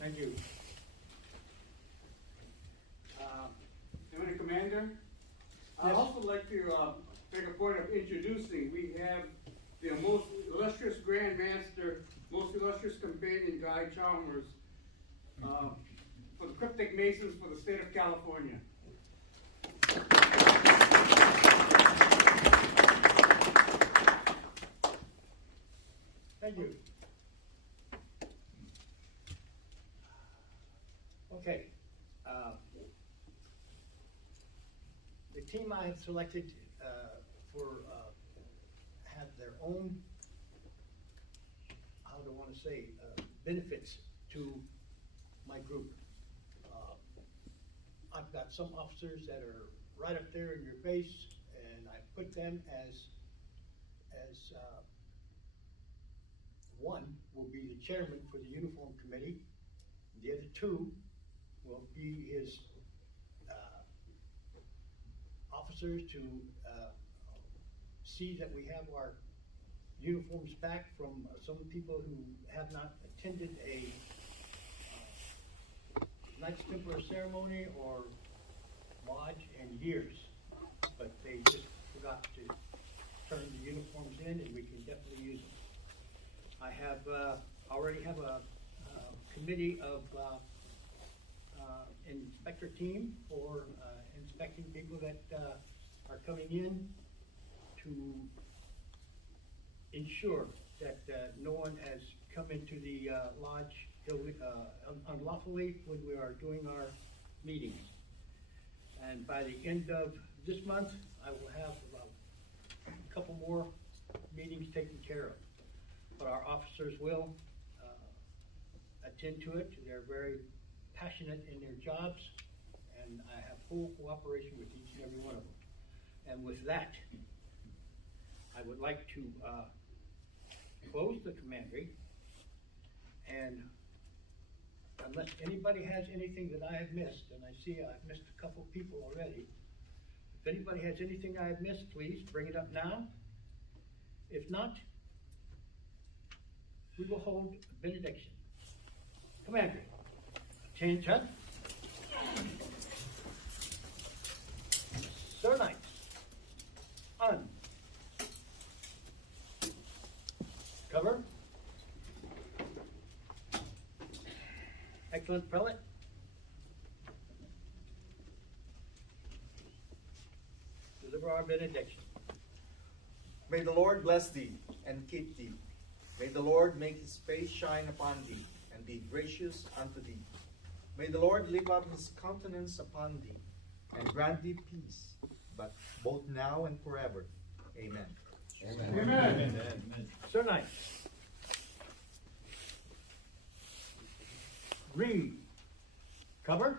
Thank you. Lieutenant Commander, I'd Yes. also like to make a point of introducing, we have the most illustrious Grand Master, most illustrious companion, Guy Chalmers, for the Cryptic Masons for the state of California. Thank you. Okay. The team I have selected have their own, how do I want to say, benefits to my group. I've got some officers that are right up there in your face, and I put them as one will be the chairman for the uniform committee. The other two will be his officers to see that we have our uniforms back from some people who have not attended a Knights Templar ceremony or lodge in years, but they just forgot to turn the uniforms in, and we can definitely use them. I have already have a committee of inspector team for inspecting people that are coming in to ensure that no one has come into the lodge unlawfully when we are doing our meetings. And by the end of this month, I will have about a couple more meetings taken care of. But our officers will attend to it. They're very passionate in their jobs, and I have full cooperation with each and every one of them. And with that, I would like to close the commandery, and unless anybody has anything that I have missed, and I see I've missed a couple people already, if anybody has anything I have missed, please bring it up now. If not, we will hold a benediction. Commander, attention. Sir Knights, on. Cover. Excellent prelate. Deliver our benediction. May the Lord bless thee and keep thee. May the Lord make his face shine upon thee and be gracious unto thee. May the Lord lift up his countenance upon thee and grant thee peace, but both now and forever. Amen. Amen. Amen. Sir Knights, read. Cover.